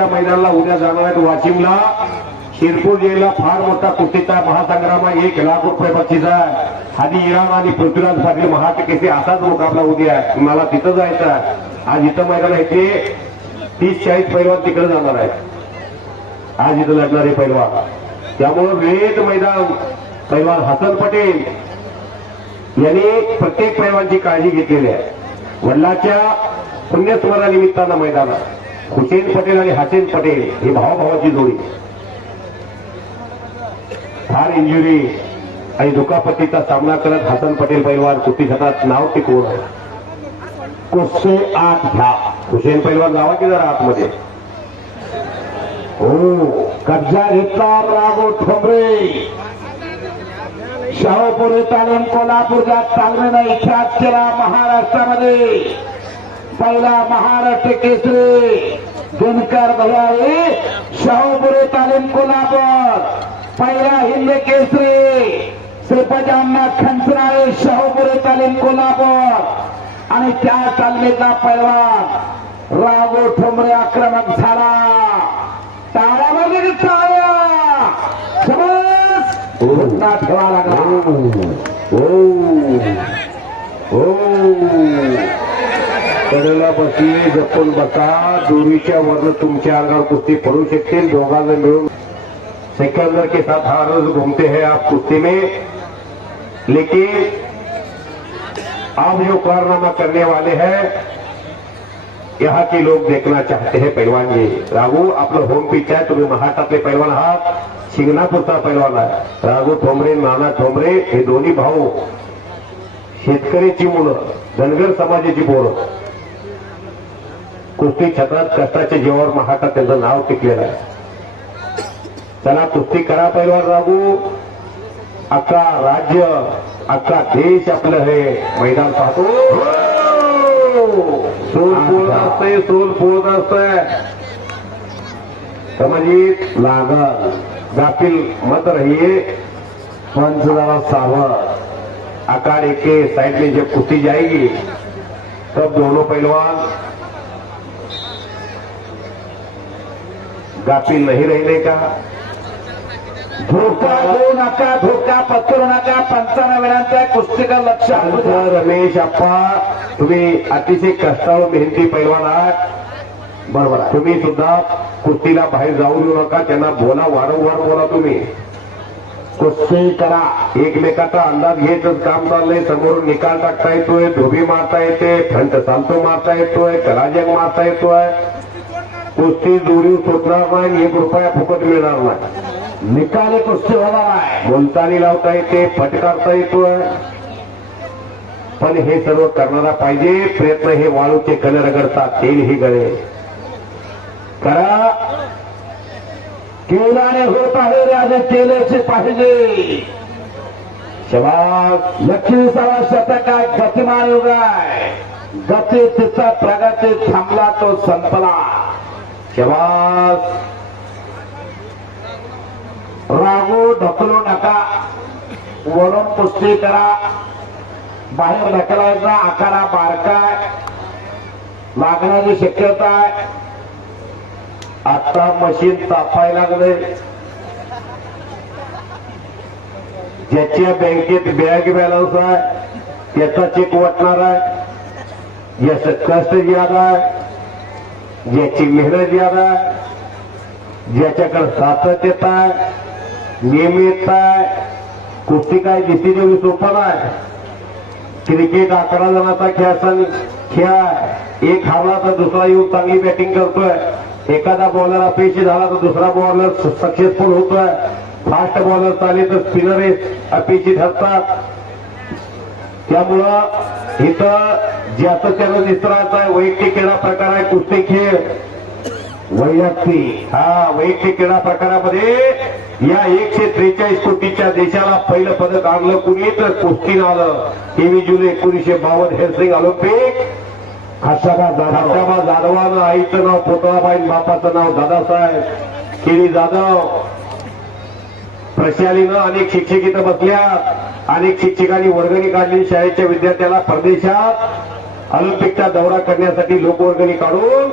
पुढच्या मैदानाला उद्या जाणार आहेत वाशिमला. शिरपूर जिल्ह्याला फार मोठा कुस्तीचा महासंग्राम आहे. एक लाख रुपये बक्षीचा आधी इराण आणि पृथ्वीराज पाटील महाटकेचे असाच मुकाबला उद्या आहे. मला तिथं जायचं आहे. आज इथं मैदान आहे ते तीस चाळीस पैलवान तिकडे जाणार आहेत. आज इथं लढणारे पैलवान. त्यामुळं वेळेत मैदान. पैलवान हसन पटेल यांनी प्रत्येक पैलवानची काळजी घेतलेली आहे. वडिलाच्या पुण्यस्मरणानिमित्तानं मैदानात हुसेन पटेल आणि हसेन पटेल ही भावाभावाची जोडी. फार इंजुरी आणि दुखापतीचा सामना करत हसन पटेल पैलवान कुस्ती क्षेत्रात नाव टिकवून. आहे. आत घ्या. हुसेन पैलवान जावा की जरा आतमध्ये? हो कब्जा घेतला राघव ठोंबरे. शाहूपुरी तालीम कोल्हापूरच्या तालमीनं इतिहास केला महाराष्ट्रामध्ये. पहिला महाराष्ट्र केसरी दिनकर भैयारी शाहूपुरी तालीम कोल्हापूर पहिला हिंद केसरी श्रीपती अण्णा खंचनाळे शाहूपुरी तालीम कोल्हापूर आणि त्या तालमीतला पैलवान राघो ठोंबरे आक्रमक झाला टाळ्यामध्ये टाळ्या समज पुन्हा ठेवा लागला कडेला बसली जपून बसा. दोरीच्या वर्ण तुमच्या अंगावर कुस्ती पडू शकते दोघांना मिळून सिकंदर के साथ हर रोज घूमते हैं आप कुस्ती में. लेकिन आप जो कारनामा करने वाले हैं यहाँ के लोग देखना चाहते हैं पहलवान जी। राघू आपलं होम पिच आहे तुम्ही महाराष्ट्रातले पैलवान आहात शिंगणापूरचा पैलवान आहे राघू ठोंबरे नाना ठोंबरे हे दोन्ही भाऊ शेतकऱ्याची मुलं धनगर समाजाची पोरं कुस्ती क्षेत्रात कष्टाच्या जीवावर महाराष्ट्रात त्यांचं नाव टिकलेलं आहे. चला कुस्ती करा पैलवान राघू अख्खा राज्य अख्खा देश आपलं हे मैदान पाहतो. सोल पोळत असतंय सोल पोळत असतंय. समजित लागल. गाफिल मत रहिए पंच जरा सावध अकाड़े के साइड में जब कुश्ती जाएगी तब दोनों पहलवान गाफिल नहीं रहने का? धोका देऊ नका धोका पत्करू नका. पंचावन्न वेळांच्या कुस्तीकडे लक्ष. आमचं रमेश अप्पा. तुम्ही अतिशय कष्टाळू मेहनती पैलवान आहात. बरोबर. तुम्ही सुद्धा कुस्तीला बाहेर जाऊ देऊ नका त्यांना बोला वारंवार बोला तुम्ही. कुस्ती करा. एकमेकाचा अंदाज घ्यायचं काम चाललंय समोरून निकाल टाकता येतोय धोबी मारता येते फ्रंट सालतो मारता येतोय कलाजग मारता येतोय. कुस्ती जोडी सुटणार नाही एक रुपया फुकट मिळणार नाही. निकाली कुस्ती होणार आहे. मुलतानी लावता येते फटकारता येतो पण हे सर्व करणारा पाहिजे. प्रयत्न हे वाळूचे कण रगडतात. तेल ही गळे. करा. केल्याने होत आहे राजे केल्याचे पाहिजे. शबास लक्ष्मीसावा शतक आहे गतिमान युग आहे. गती तिचा प्रगती थांबला तो संपला. रागू ढकलू नका. वरून पुष्टी करा. बाहेर ढकलायचा आकारा बारका लागण्याची शक्यता आहे. आता मशीन तापायला लागले. ज्याच्या बँकेत बॅग बॅलन्स आहे त्याचा चेक वाटणार आहे. याचं कष्ट ज्यादा आहे. ज्याची मेहनत द्यावा ज्याच्याकडे सातत्यता नियमितता कुस्ती काय दिसती जेवढी सोपा नाही क्रिकेट अकरा जणांचा खेळ असेल खेळ एक हारला तर दुसरा येऊन चांगली बॅटिंग करतोय. एखादा बॉलर अपयशी झाला तर दुसरा बॉलर सक्सेसफुल होतोय. फास्ट बॉलर चाले तर स्पिनर अपयशी ठरतात. त्यामुळं इथं ज्याचं त्यानं निसरायचं आहे वैयक्तिक क्रीडा प्रकार आहे कुस्ती खेळ. वैयक्तिक. हा वैयक्तिक क्रीडा प्रकारामध्ये या एकशे त्रेचाळीस कोटीच्या देशाला पहिलं पदक आणलं कुणी? तर कुस्तीनं आलं. तेवीस जुलै एकोणीशे बावन्न हेल्सिंग ऑलिम्पिक. खशाबा जाधवानं आईचं नाव पोतळाबाई बापाचं नाव दादासाहेब. केली जाधव. प्रशालीनं अनेक शिक्षक इथं बसल्या. अनेक शिक्षकांनी वर्गणी काढली. शाळेच्या विद्यार्थ्याला परदेशात ऑलिम्पिकचा दौरा करण्यासाठी लोकवर्गणी काढून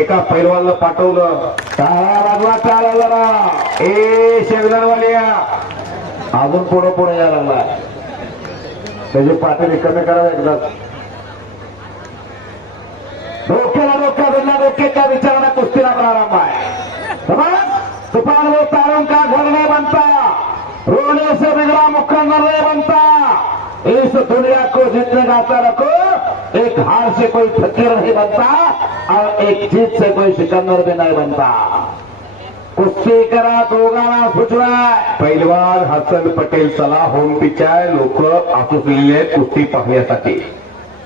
एका पैलवानला पाठवलं. टाळा वाजवा टाळा जरा. ए शेगदारवालिया अजून पुढं पुढे यायला लागला त्याची पातळी कमी करावं एकदा. डोक्याला डोक्या बिना डोक्याच्या विचाराने कुस्तीला प्रारंभ आहे. समज तारण का घर नाही बनता? रोने से बिगड़ा मुक्कंदर नहीं बनता? इस दुनिया को जितने गाता रखो एक हार से कोई फकीर नहीं बनता और एक जीत से कोई सिकंदर भी नहीं बनता. कुस्ती करा दोघांना सूचना पैलवान हसन पटेल चला होम पिच लोक आसुसलेले आहेत कुस्ती पाहण्यासाठी.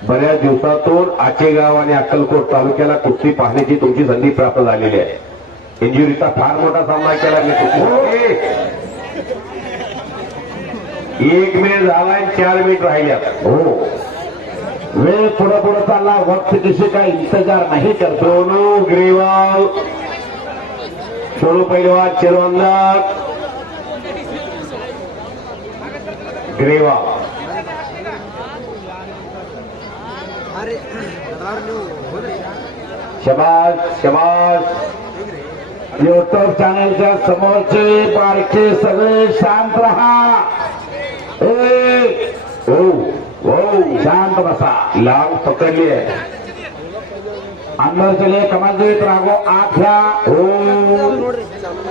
बऱ्याच दिवसातून आचेगाव आणि अक्कलकोट तालुक्याला कुस्ती पाहण्याची तुमची संधी प्राप्त झालेली आहे. इंजुरीचा फार मोठा सामना केला मी एक मिनिट झाला आणि चार मिनिट राहिल्यात. हो. वेळ पुढे पुढे चालला. वक्त किसी का इंतजार नहीं करतो. सोनू ग्रेवाल. सोनू पैलवान चिरवंदर ग्रेवाल. शबाज शबाज. युट्यूब चॅनलच्या समोरचे बारके सगळे शांत रहा. ओ. शांत बसा लांब पकडली आहे. अंदर चले कमांडीत रागो आत घ्या. हो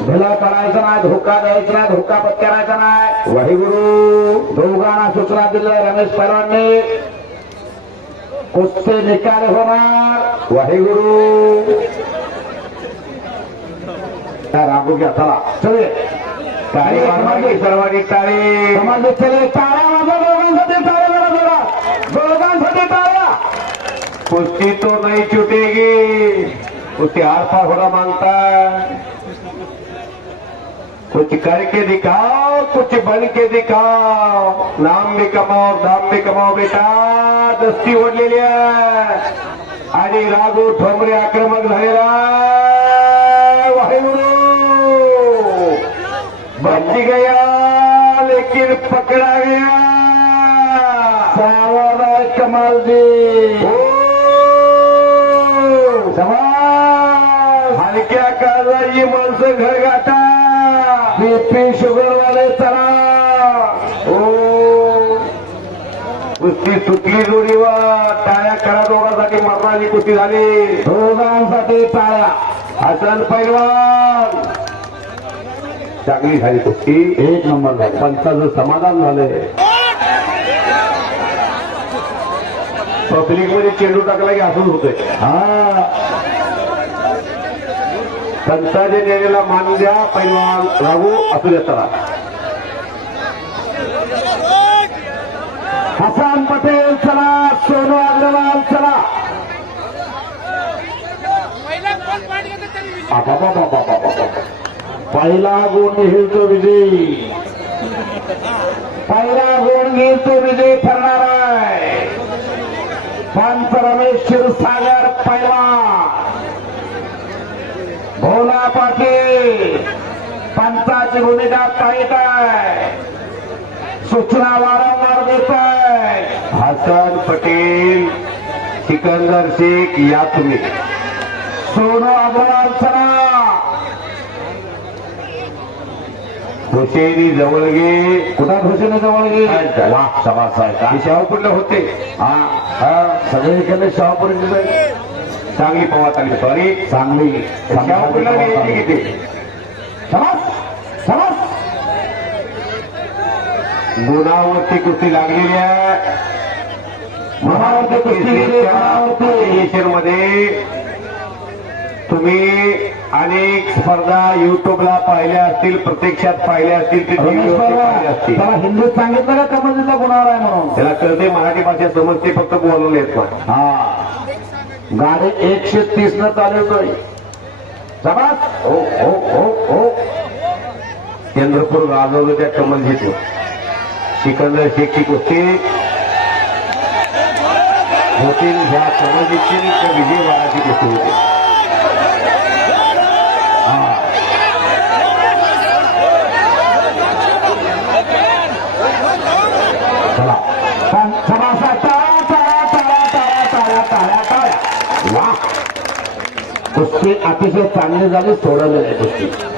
ढिला पडायचं नाही धोका द्यायचा नाही धोका पत्करायचा नाही. वाहिगुरु दोघांना सूचना दिल्या रमेश पवारांनी कुस्ते निकाल होणार. वाहिगुरु. त्या रागो घ्या चला चले टाळी वाजवायची सर्वांनी टाळी समाज चले. तारा माझा दोघांसाठी टाळ्या जरा जरा दोघांसाठी टाळ्या कुश्ती तो नहीं छूटेगी। कुश्ती हार पार होना मांगता है। कुछ करके दिखाओ कुछ बन के दिखाओ। नाम भी कमाओ नाम भी कमाओ बेटा। दस्ती ओढलेली आहे आणि राघू ठोंबरे आक्रमक झालेला. वाहेगुरु बच गया लेकिन पकड़ा गया। सावधान कमालजी ओ समाज हलक्या काळजाची माणसं घर गाठा. बीपी शुगर वाले चला. ओ. कुस्ती सुटली जोडीवर टाळ्या करा दोघांसाठी. मरणाची कुस्ती झाली. दोघांसाठी टाळ्या. हसन पैलवान. चांगली झाली कुस्ती. एक नंबर झाला. पंचाचं समाधान झालंय. पब्लिकमध्ये चेंडू टाकला की असंच होतोय? हा. संतांच्या निर्णयाला मान द्या पैलवान राहू असू देताना हसन पटेल चला. सोनू अग्रवाल चला. पहिला गुण घेतो विजयी. पहिला गुण घेतो विजयी ठरणार आहे पंत रमेश क्षीरसागर पैलवान. भोला पाटील पंचाची भूमिका टाईट आहे सूचना वारंवार देत आहे. हसन पटेल सिकंदर शेख या तुम्ही. सोनू अग्रवाल चला. हुसेनी जवळगे कुठं घोषणे जवळ गेले वा सभास आहे का शाहूपूरला होते. हा हा सगळीकडे शहापुरी चांगली पवार आली सॉरी. चांगली. किती समज समज गुणावरती कुस्ती लागलेली आहे. गुणावरती कुस्ती. मध्ये तुम्ही अनेक स्पर्धा युट्यूबला पाहिल्या असतील प्रत्यक्षात पाहिल्या असतील त्याला हिंदीत सांगितलं का कमलजीचा गुणावर आहे म्हणून? त्याला कळते मराठी भाषा समजते फक्त बोलवले येत नाही. हा. गाडी एकशे तीस न चालवतोय. समज हो हो हो हो. चंद्रपूर गाजवलं त्या कमलजीत सिकंदर शेखची कुस्ती. होतील ह्या कमलजीतची आणि त्या विजयवाडाची कुस्ती होती चला पण समासा टाळा टाळा टाळा टाळा टाळा टाळा टाळा वा कुस्ती अतिशय चांगली झाली सोडवलेल्या गोष्टी.